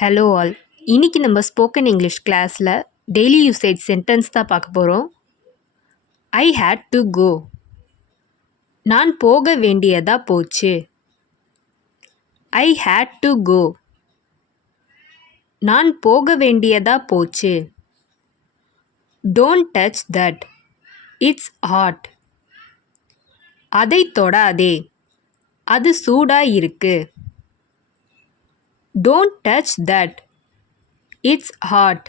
Hello all. இன்னைக்கு நம்ம spoken English கிளாஸில் டெய்லி யூசேஜ் சென்டென்ஸ் தான் பார்க்க போகிறோம். ஐ ஹேட் டு கோ. நான் போக வேண்டியதா போச்சு. ஐ ஹேட் டு கோ. நான் போக வேண்டியதா போச்சு. Don't touch that. It's hot. அதை தொடாதே. அது சூடா இருக்கு. Don't touch that. It's hot.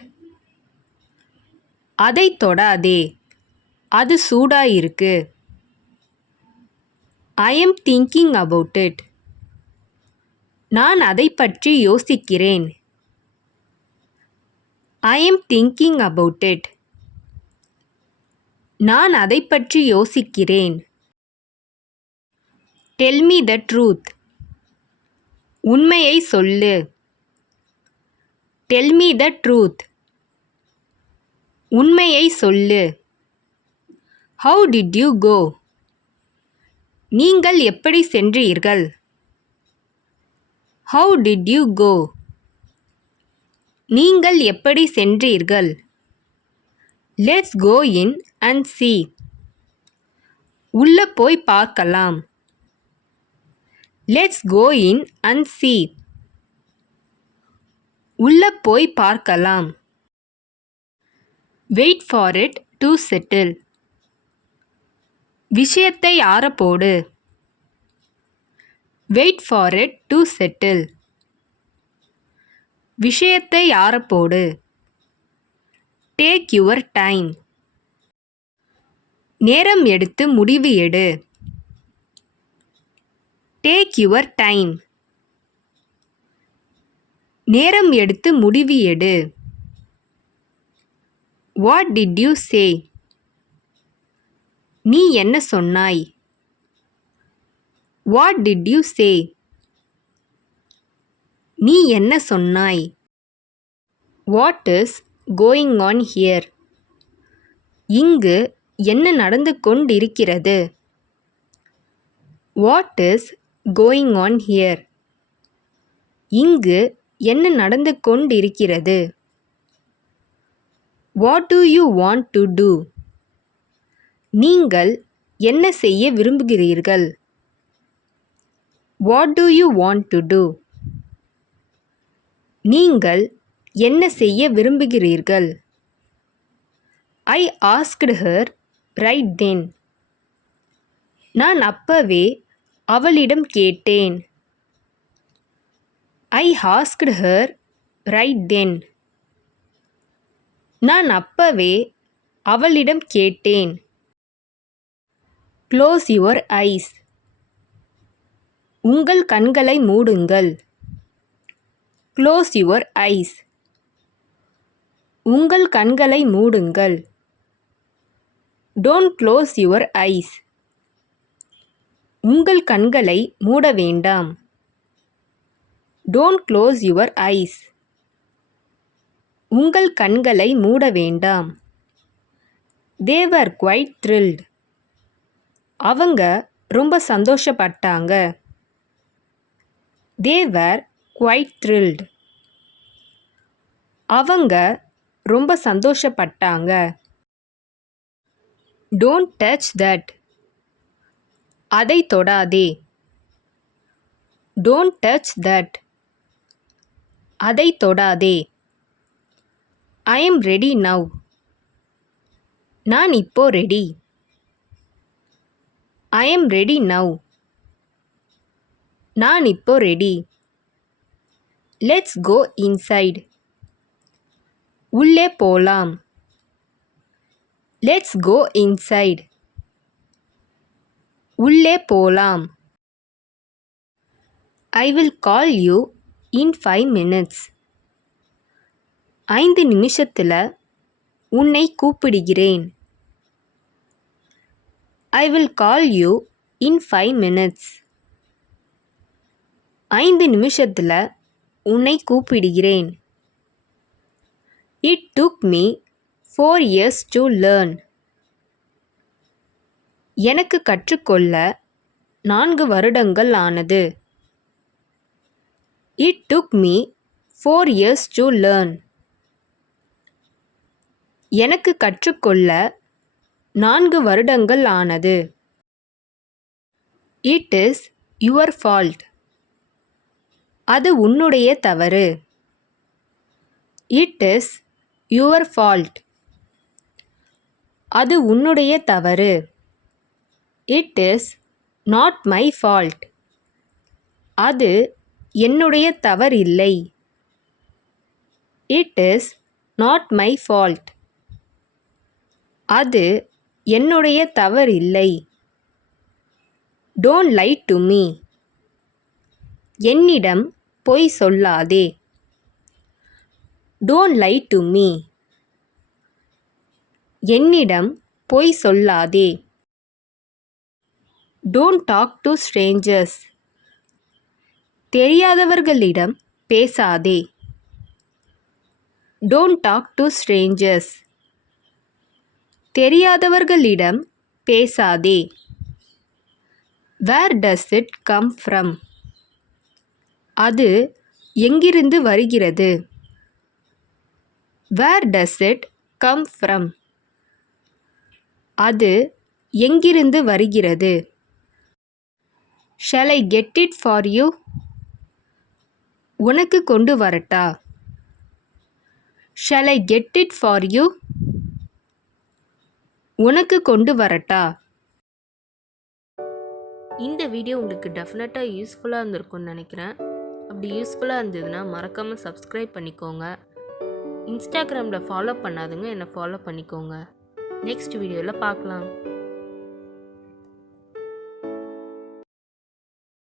அதை தொடாதே. அது சூடா இருக்கு. I am thinking about it. நான் அதை பற்றி யோசிக்கிறேன். I am thinking about it. நான் அதை பற்றி யோசிக்கிறேன். Del me the truth. உண்மையை சொல்லு. Tell me the truth. உண்மையை சொல்லு. How did you go. நீங்கள் எப்படி சென்றீர்கள். How did you go. நீங்கள் எப்படி சென்றீர்கள். Let's go in and see. உள்ள போய் பார்க்கலாம். Let's go in and see. உள்ள போய் பார்க்கலாம். Wait for it to settle. விஷயத்தை ஆறப்போடு. Wait for it to settle. விஷயத்தை ஆறப்போடு. Take your time. நேரம் எடுத்து முடிவு எடு. Take your time. நேரம் எடுத்து முடிவு எடு. What did you say. நீ என்ன சொன்னாய். What did you say. நீ என்ன சொன்னாய். What is going on here. இங்கு என்ன நடந்து கொண்டிருக்கிறது. What is going on here. இங்கு என்ன நடந்து கொண்டிருக்கிறது. What do you want to do. நீங்கள் என்ன செய்ய விரும்புகிறீர்கள். What do you want to do. நீங்கள் என்ன செய்ய விரும்புகிறீர்கள். I asked her right then. நான் அப்பவே அவளிடம் கேட்டேன். I asked her right then. நான் அப்பவே அவளிடம் கேட்டேன். Close your eyes. உங்கள் கண்களை மூடுங்கள். Close your eyes. உங்கள் கண்களை மூடுங்கள். Don't close your eyes. உங்கள் கண்களை மூட வேண்டாம். Don't close your eyes. உங்கள் கண்களை மூட வேண்டாம். They were quite thrilled. அவங்க ரொம்ப சந்தோஷப்பட்டாங்க. They were quite thrilled. அவங்க ரொம்ப சந்தோஷப்பட்டாங்க. Don't touch that. அதை தொடாதே. Don't touch that. அதை தொடாதே. I am ready now. நான் இப்போ ready. I am ready now. நான் இப்போ ரெடி. Let's go inside. உள்ளே போலாம். Let's go inside. உள்ளே போலாம். I will call you in 5 minutes. 5 நிமிஷத்துல உன்னை கூப்பிடுகிறேன். I will call you in 5 minutes. 5 நிமிஷத்துல உன்னை கூப்பிடுகிறேன். It took me 4 years to learn. எனக்கு கற்றுக்கொள்ள 4 வருடங்கள் ஆனது. It took me 4 years to learn. எனக்கு கற்றுக்கொள்ள 4 வருடங்கள் ஆனது. It is your fault. அது உன்னுடைய தவறு. It is your fault. அது உன்னுடைய தவறு. It is not my fault. அது என்னுடைய தவறில்லை. It is not my fault. அது என்னுடைய தவறில்லை. Don't lie to me. என்னிடம் பொய் சொல்லாதே. Don't lie to me. என்னிடம் பொய் சொல்லாதே. Don't talk to strangers. தெரியாதவர்களிடம் பேசாதே. Don't talk to strangers. தெரியாதவர்களிடம் பேசாதே. Where does it come from? அது எங்கிருந்து வருகிறது? Where does it come from? அது எங்கிருந்து வருகிறது? Shall I get it for you? உனக்கு கொண்டு வரட்டா? Shall I get it for you? உனக்கு கொண்டு வரட்டா? இந்த வீடியோ உங்களுக்கு டெஃபினட்டாக யூஸ்ஃபுல்லாக இருந்திருக்கும்னு நினைக்கிறேன். அப்படி யூஸ்ஃபுல்லாக இருந்ததுன்னா மறக்காமல் சப்ஸ்கிரைப் பண்ணிக்கோங்க. இன்ஸ்டாகிராமில் ஃபாலோ பண்ணாதுங்க, என்னை ஃபாலோ பண்ணிக்கோங்க. நெக்ஸ்ட் வீடியோவில் பார்க்கலாம்.